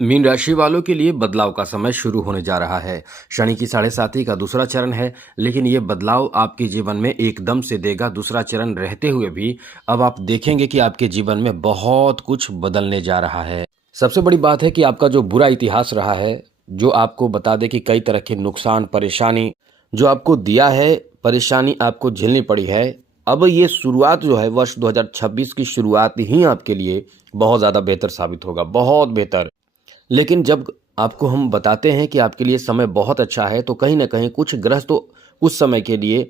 Mean राशि वालों के लिए बदलाव का समय शुरू होने जा रहा है। शनि की 7.5 का दूसरा चरण है, लेकिन ये बदलाव आपके जीवन में एकदम से देगा। दूसरा चरण रहते हुए भी अब आप देखेंगे कि आपके जीवन में बहुत कुछ बदलने जा रहा है। सबसे बड़ी बात है कि आपका जो बुरा इतिहास रहा है, जो आपको बता दे कि कई तरह के नुकसान, परेशानी जो आपको दिया है, परेशानी आपको झेलनी पड़ी है, अब ये शुरुआत जो है वर्ष 2026 की शुरुआत ही आपके लिए बहुत ज़्यादा बेहतर साबित होगा, बहुत बेहतर। लेकिन जब आपको हम बताते हैं कि आपके लिए समय बहुत अच्छा है, तो कहीं ना कहीं कुछ ग्रह तो कुछ समय के लिए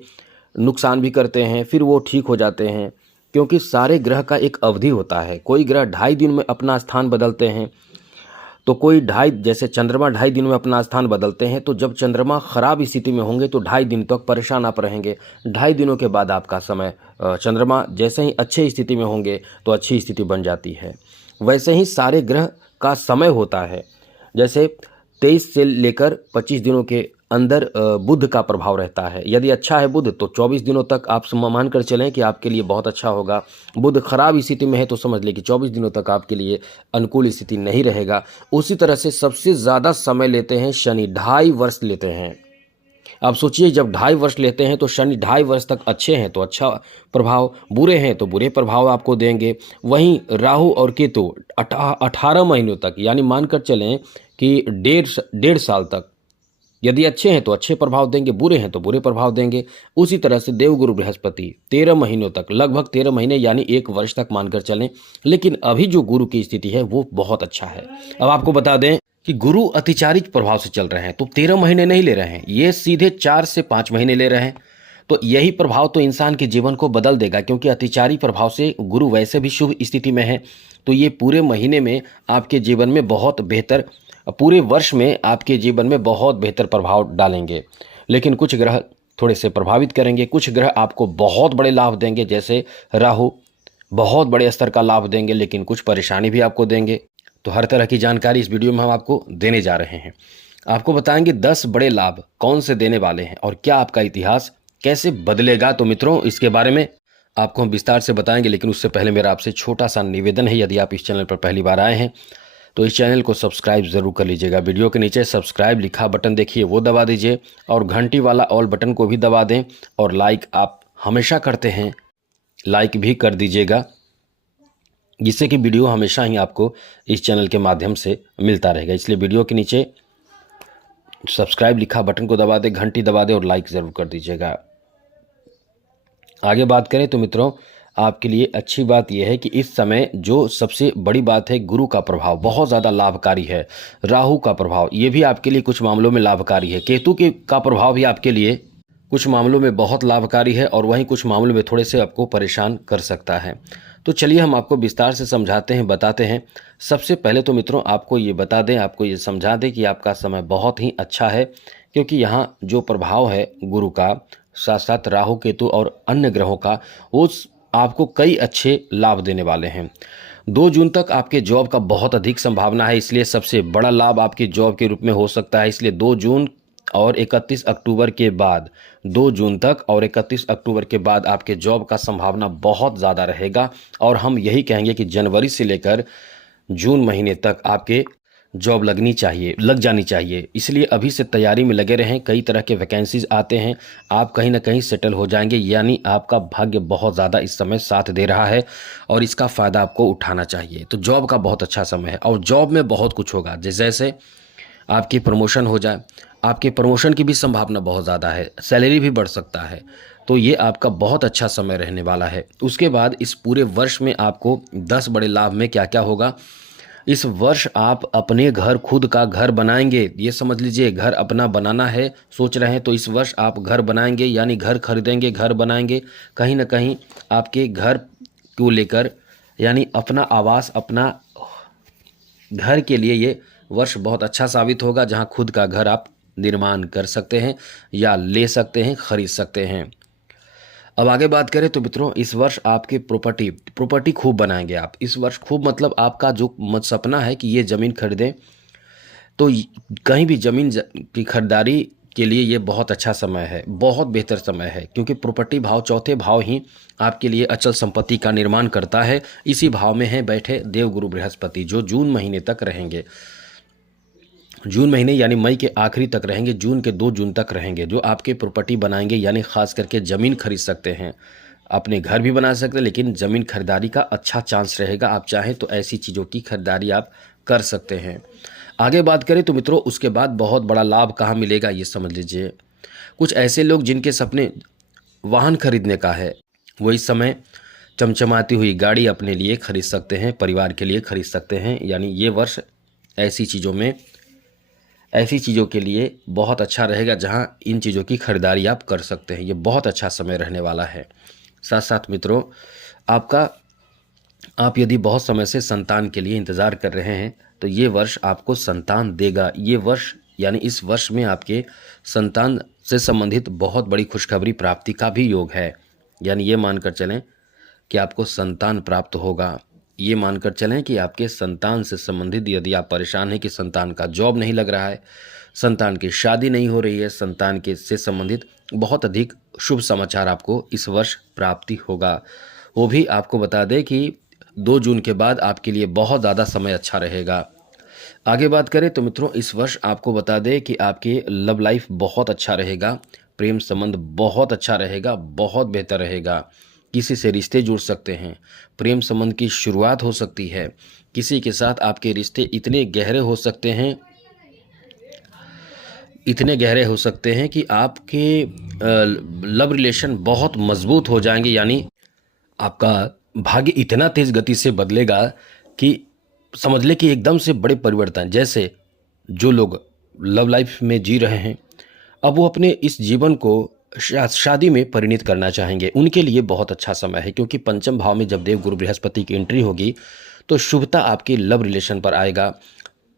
नुकसान भी करते हैं, फिर वो ठीक हो जाते हैं, क्योंकि सारे ग्रह का एक अवधि होता है। कोई ग्रह 2.5 दिन में अपना स्थान बदलते हैं, तो कोई जैसे चंद्रमा 2.5 दिन में अपना स्थान बदलते हैं। तो जब चंद्रमा खराब स्थिति में होंगे तो 2.5 दिन तक परेशान आप रहेंगे। 2.5 दिनों के बाद आपका समय, चंद्रमा जैसे ही अच्छे स्थिति में होंगे तो अच्छी स्थिति बन जाती है। वैसे ही सारे ग्रह का समय होता है। जैसे 23 से लेकर 25 दिनों के अंदर बुध का प्रभाव रहता है। यदि अच्छा है बुध, तो 24 दिनों तक आप मान कर चलें कि आपके लिए बहुत अच्छा होगा। बुध खराब स्थिति में है तो समझ लें कि 24 दिनों तक आपके लिए अनुकूल स्थिति नहीं रहेगा। उसी तरह से सबसे ज़्यादा समय लेते हैं शनि, 2.5 वर्ष लेते हैं। आप सोचिए, जब 2.5 वर्ष लेते हैं तो शनि 2.5 वर्ष तक अच्छे हैं तो अच्छा प्रभाव, बुरे हैं तो बुरे प्रभाव आपको देंगे। वहीं राहु और केतु 18 महीनों तक, यानी मानकर चलें कि डेढ़ साल तक, यदि अच्छे हैं तो अच्छे प्रभाव देंगे, बुरे हैं तो बुरे प्रभाव देंगे। उसी तरह से देवगुरु बृहस्पति 13 महीनों तक, लगभग 13 महीने यानी 1 वर्ष तक मानकर चलें। लेकिन अभी जो गुरु की स्थिति है वो बहुत अच्छा है। अब आपको बता दें कि गुरु अतिचारित प्रभाव से चल रहे हैं, तो 13 महीने नहीं ले रहे हैं, ये सीधे 4 से 5 महीने ले रहे हैं। तो यही प्रभाव तो इंसान के जीवन को बदल देगा, क्योंकि अतिचारी प्रभाव से गुरु वैसे भी शुभ स्थिति में है। तो ये पूरे महीने में आपके जीवन में बहुत बेहतर, पूरे वर्ष में आपके जीवन में बहुत बेहतर प्रभाव डालेंगे। लेकिन कुछ ग्रह थोड़े से प्रभावित करेंगे, कुछ ग्रह आपको बहुत बड़े लाभ देंगे। जैसे राहु बहुत बड़े स्तर का लाभ देंगे, लेकिन कुछ परेशानी भी आपको देंगे। तो हर तरह की जानकारी इस वीडियो में हम आपको देने जा रहे हैं। आपको बताएंगे 10 बड़े लाभ कौन से देने वाले हैं और क्या आपका इतिहास कैसे बदलेगा। तो मित्रों, इसके बारे में आपको हम विस्तार से बताएंगे, लेकिन उससे पहले मेरा आपसे छोटा सा निवेदन है, यदि आप इस चैनल पर पहली बार आए हैं तो इस चैनल को सब्सक्राइब ज़रूर कर लीजिएगा। वीडियो के नीचे सब्सक्राइब लिखा बटन देखिए, वो दबा दीजिए, और घंटी वाला ऑल बटन को भी दबा दें। और लाइक आप हमेशा करते हैं, लाइक भी कर दीजिएगा, जिससे कि वीडियो हमेशा ही आपको इस चैनल के माध्यम से मिलता रहेगा। इसलिए वीडियो के नीचे सब्सक्राइब लिखा बटन को दबा दें, घंटी दबा दें और लाइक ज़रूर कर दीजिएगा। आगे बात करें तो मित्रों, आपके लिए अच्छी बात यह है कि इस समय जो सबसे बड़ी बात है, गुरु का प्रभाव बहुत ज़्यादा लाभकारी है। राहु का प्रभाव ये भी आपके लिए कुछ मामलों में लाभकारी है। केतु के का प्रभाव भी आपके लिए कुछ मामलों में बहुत लाभकारी है, और वहीं कुछ मामलों में थोड़े से आपको परेशान कर सकता है। तो चलिए हम आपको विस्तार से समझाते हैं, बताते हैं। सबसे पहले तो मित्रों आपको ये बता दें, आपको ये समझा दें कि आपका समय बहुत ही अच्छा है, क्योंकि यहाँ जो प्रभाव है गुरु का, साथ साथ राहु केतु और अन्य ग्रहों का, वो आपको कई अच्छे लाभ देने वाले हैं। 2 जून तक आपके जॉब का बहुत अधिक संभावना है, इसलिए सबसे बड़ा लाभ आपके जॉब के रूप में हो सकता है। इसलिए 2 जून और 31 अक्टूबर के बाद, 2 जून तक और 31 अक्टूबर के बाद आपके जॉब का संभावना बहुत ज़्यादा रहेगा। और हम यही कहेंगे कि जनवरी से लेकर जून महीने तक आपके जॉब लग जानी चाहिए। इसलिए अभी से तैयारी में लगे रहें। कई तरह के वैकेंसीज आते हैं, आप कहीं ना कहीं सेटल हो जाएंगे, यानी आपका भाग्य बहुत ज़्यादा इस समय साथ दे रहा है और इसका फ़ायदा आपको उठाना चाहिए। तो जॉब का बहुत अच्छा समय है, और जॉब में बहुत कुछ होगा। जैसे आपकी प्रमोशन हो जाए, आपके प्रमोशन की भी संभावना बहुत ज़्यादा है, सैलरी भी बढ़ सकता है। तो ये आपका बहुत अच्छा समय रहने वाला है। उसके बाद इस पूरे वर्ष में आपको 10 बड़े लाभ में क्या क्या होगा। इस वर्ष आप अपने घर, खुद का घर बनाएंगे। ये समझ लीजिए, घर अपना बनाना है, सोच रहे हैं तो इस वर्ष आप घर बनाएंगे, यानी घर खरीदेंगे, घर बनाएंगे। कहीं ना कहीं आपके घर को लेकर, यानी अपना आवास, अपना घर के लिए ये वर्ष बहुत अच्छा साबित होगा, जहां खुद का घर आप निर्माण कर सकते हैं या ले सकते हैं, खरीद सकते हैं। अब आगे बात करें तो मित्रों, इस वर्ष आपके प्रॉपर्टी खूब बनाएंगे आप। इस वर्ष खूब, मतलब आपका जो सपना है कि ये ज़मीन खरीदें, तो कहीं भी ज़मीन की खरीदारी के लिए ये बहुत अच्छा समय है, बहुत बेहतर समय है। क्योंकि प्रॉपर्टी भाव, चौथे भाव ही आपके लिए अचल संपत्ति का निर्माण करता है। इसी भाव में है बैठे देवगुरु बृहस्पति, जो जून महीने तक रहेंगे। जून महीने यानी मई के आखिरी तक रहेंगे, जून के 2 जून तक रहेंगे। जो आपके प्रॉपर्टी बनाएंगे यानी खास करके ज़मीन खरीद सकते हैं, अपने घर भी बना सकते हैं, लेकिन ज़मीन खरीदारी का अच्छा चांस रहेगा। आप चाहें तो ऐसी चीज़ों की खरीदारी आप कर सकते हैं। आगे बात करें तो मित्रों, उसके बाद बहुत बड़ा लाभ कहाँ मिलेगा ये समझ लीजिए। कुछ ऐसे लोग जिनके सपने वाहन खरीदने का है, वो इस समय चमचमाती हुई गाड़ी अपने लिए खरीद सकते हैं, परिवार के लिए खरीद सकते हैं। यानी ये वर्ष ऐसी चीज़ों के लिए बहुत अच्छा रहेगा जहां इन चीज़ों की खरीदारी आप कर सकते हैं। ये बहुत अच्छा समय रहने वाला है। साथ साथ मित्रों, आप यदि बहुत समय से संतान के लिए इंतज़ार कर रहे हैं तो ये वर्ष आपको संतान देगा। ये वर्ष यानी इस वर्ष में आपके संतान से संबंधित बहुत बड़ी खुशखबरी प्राप्ति का भी योग है। यानी ये मानकर चलें कि आपको संतान प्राप्त होगा। ये मानकर चलें कि आपके संतान से संबंधित यदि आप परेशान हैं कि संतान का जॉब नहीं लग रहा है, संतान की शादी नहीं हो रही है, संतान के से संबंधित बहुत अधिक शुभ समाचार आपको इस वर्ष प्राप्ति होगा। वो भी आपको बता दें कि 2 जून के बाद आपके लिए बहुत ज़्यादा समय अच्छा रहेगा। आगे बात करें तो मित्रों, इस वर्ष आपको बता दें कि आपके लव लाइफ बहुत अच्छा रहेगा, प्रेम संबंध बहुत अच्छा रहेगा, बहुत बेहतर रहेगा। किसी से रिश्ते जुड़ सकते हैं, प्रेम संबंध की शुरुआत हो सकती है। किसी के साथ आपके रिश्ते इतने गहरे हो सकते हैं कि आपके लव रिलेशन बहुत मजबूत हो जाएंगे। यानी आपका भाग्य इतना तेज गति से बदलेगा कि समझ ले कि एकदम से बड़े परिवर्तन। जैसे जो लोग लव लाइफ में जी रहे हैं, अब वो अपने इस जीवन को शादी में परिणित करना चाहेंगे, उनके लिए बहुत अच्छा समय है। क्योंकि पंचम भाव में जब देव गुरु बृहस्पति की एंट्री होगी तो शुभता आपके लव रिलेशन पर आएगा,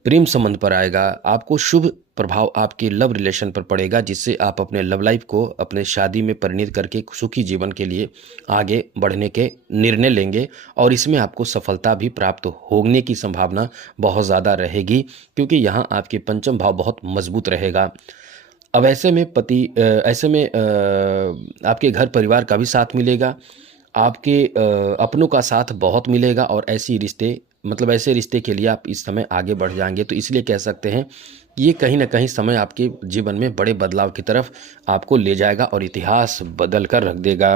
प्रेम संबंध पर आएगा। आपको शुभ प्रभाव आपके लव रिलेशन पर पड़ेगा, जिससे आप अपने लव लाइफ को अपने शादी में परिणित करके सुखी जीवन के लिए आगे बढ़ने के निर्णय लेंगे। और इसमें आपको सफलता भी प्राप्त होने की संभावना बहुत ज़्यादा रहेगी, क्योंकि यहाँ आपके पंचम भाव बहुत मजबूत रहेगा। अब ऐसे में आपके घर परिवार का भी साथ मिलेगा, आपके अपनों का साथ बहुत मिलेगा, और ऐसे रिश्ते के लिए आप इस समय आगे बढ़ जाएंगे। तो इसलिए कह सकते हैं कि ये कहीं ना कहीं समय आपके जीवन में बड़े बदलाव की तरफ आपको ले जाएगा और इतिहास बदल कर रख देगा।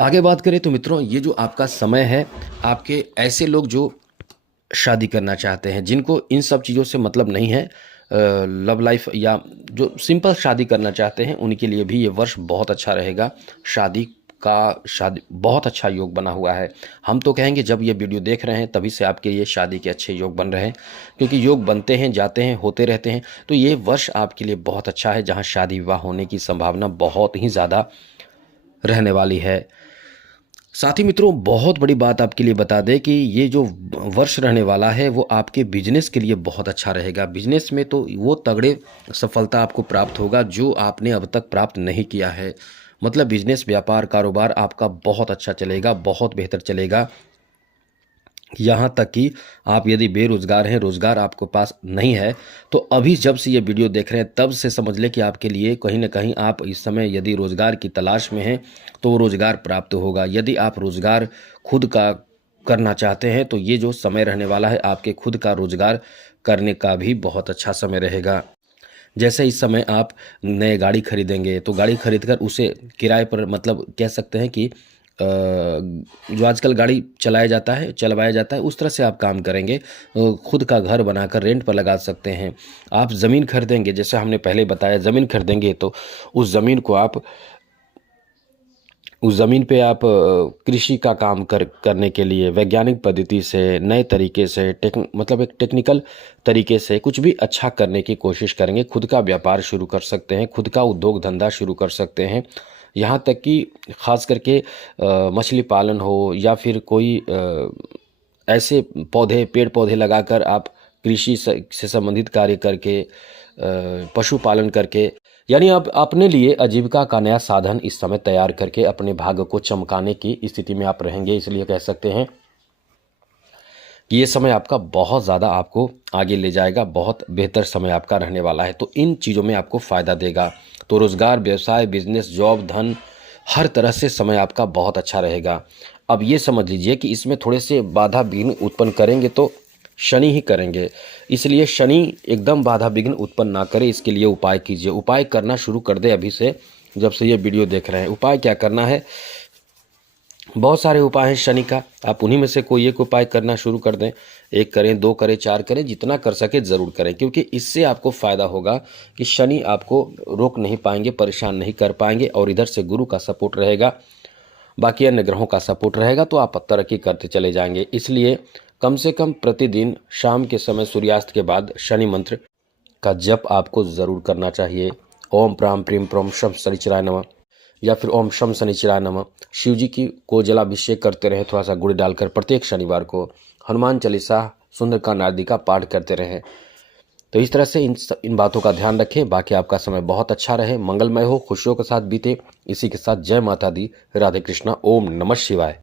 आगे बात करें तो मित्रों, ये जो आपका समय है, आपके ऐसे लोग जो शादी करना चाहते हैं, जिनको इन सब चीज़ों से मतलब नहीं है, लव लाइफ या जो सिंपल शादी करना चाहते हैं, उनके लिए भी ये वर्ष बहुत अच्छा रहेगा। शादी बहुत अच्छा योग बना हुआ है। हम तो कहेंगे जब ये वीडियो देख रहे हैं तभी से आपके ये शादी के अच्छे योग बन रहे हैं, क्योंकि योग बनते हैं, जाते हैं, होते रहते हैं। तो ये वर्ष आपके लिए बहुत अच्छा है, जहां शादी विवाह होने की संभावना बहुत ही ज़्यादा रहने वाली है। साथ ही मित्रों, बहुत बड़ी बात आपके लिए बता दें कि ये जो वर्ष रहने वाला है वो आपके बिजनेस के लिए बहुत अच्छा रहेगा। बिजनेस में तो वो तगड़े सफलता आपको प्राप्त होगा जो आपने अब तक प्राप्त नहीं किया है। मतलब बिजनेस, व्यापार, कारोबार आपका बहुत अच्छा चलेगा, बहुत बेहतर चलेगा। यहाँ तक कि आप यदि बेरोजगार हैं, रोजगार आपके पास नहीं है, तो अभी जब से ये वीडियो देख रहे हैं तब से समझ लें कि आपके लिए कहीं ना कहीं आप इस समय यदि रोजगार की तलाश में हैं तो वो रोजगार प्राप्त होगा। यदि आप रोजगार खुद का करना चाहते हैं तो ये जो समय रहने वाला है आपके खुद का रोजगार करने का भी बहुत अच्छा समय रहेगा। जैसे इस समय आप नए गाड़ी खरीदेंगे तो गाड़ी खरीद कर उसे किराए पर, मतलब कह सकते हैं कि जो आजकल गाड़ी चलवाया जाता है उस तरह से आप काम करेंगे। खुद का घर बनाकर रेंट पर लगा सकते हैं। आप ज़मीन खरीदेंगे, जैसे हमने पहले बताया, ज़मीन खरीदेंगे तो उस ज़मीन पे आप कृषि का काम करने के लिए वैज्ञानिक पद्धति से, नए तरीके से, एक टेक्निकल तरीके से कुछ भी अच्छा करने की कोशिश करेंगे। खुद का व्यापार शुरू कर सकते हैं, खुद का उद्योग धंधा शुरू कर सकते हैं। यहाँ तक कि खास करके मछली पालन हो या फिर कोई ऐसे पेड़ पौधे लगाकर आप कृषि से संबंधित कार्य करके, पशुपालन करके, यानी आप अपने लिए आजीविका का नया साधन इस समय तैयार करके अपने भाग्य को चमकाने की स्थिति में आप रहेंगे। इसलिए कह सकते हैं कि ये समय आपका बहुत ज़्यादा आपको आगे ले जाएगा, बहुत बेहतर समय आपका रहने वाला है। तो इन चीज़ों में आपको फ़ायदा देगा। तो रोज़गार, व्यवसाय, बिजनेस, जॉब, धन, हर तरह से समय आपका बहुत अच्छा रहेगा। अब ये समझ लीजिए कि इसमें थोड़े से बाधा विघ्न उत्पन्न करेंगे तो शनि ही करेंगे। इसलिए शनि एकदम बाधा विघ्न उत्पन्न ना करे, इसके लिए उपाय कीजिए। उपाय करना शुरू कर दे अभी से, जब से ये वीडियो देख रहे हैं। उपाय क्या करना है, बहुत सारे उपाय हैं शनि का, आप उन्हीं में से कोई एक उपाय करना शुरू कर दें। 1 करें, 2 करें, 4 करें, जितना कर सके ज़रूर करें, क्योंकि इससे आपको फ़ायदा होगा कि शनि आपको रोक नहीं पाएंगे, परेशान नहीं कर पाएंगे, और इधर से गुरु का सपोर्ट रहेगा, बाकी अन्य ग्रहों का सपोर्ट रहेगा, तो आप तरक्की करते चले जाएंगे। इसलिए कम से कम प्रतिदिन शाम के समय सूर्यास्त के बाद शनि मंत्र का जप आपको ज़रूर करना चाहिए। ओम प्राम प्रीम प्रोम शम शनिचराय नमः, या फिर ओम शम शनिचराय नमः। शिव जी की को जलाभिषेक करते रहें थोड़ा सा गुड़ डालकर प्रत्येक शनिवार को। हनुमान चालीसा, सुंदरकांड आदि का पाठ करते रहें। तो इस तरह से इन बातों का ध्यान रखें। बाकी आपका समय बहुत अच्छा रहे, मंगलमय हो, खुशियों के साथ बीते। इसी के साथ जय माता दी, राधे कृष्णा, ओम नमः शिवाय।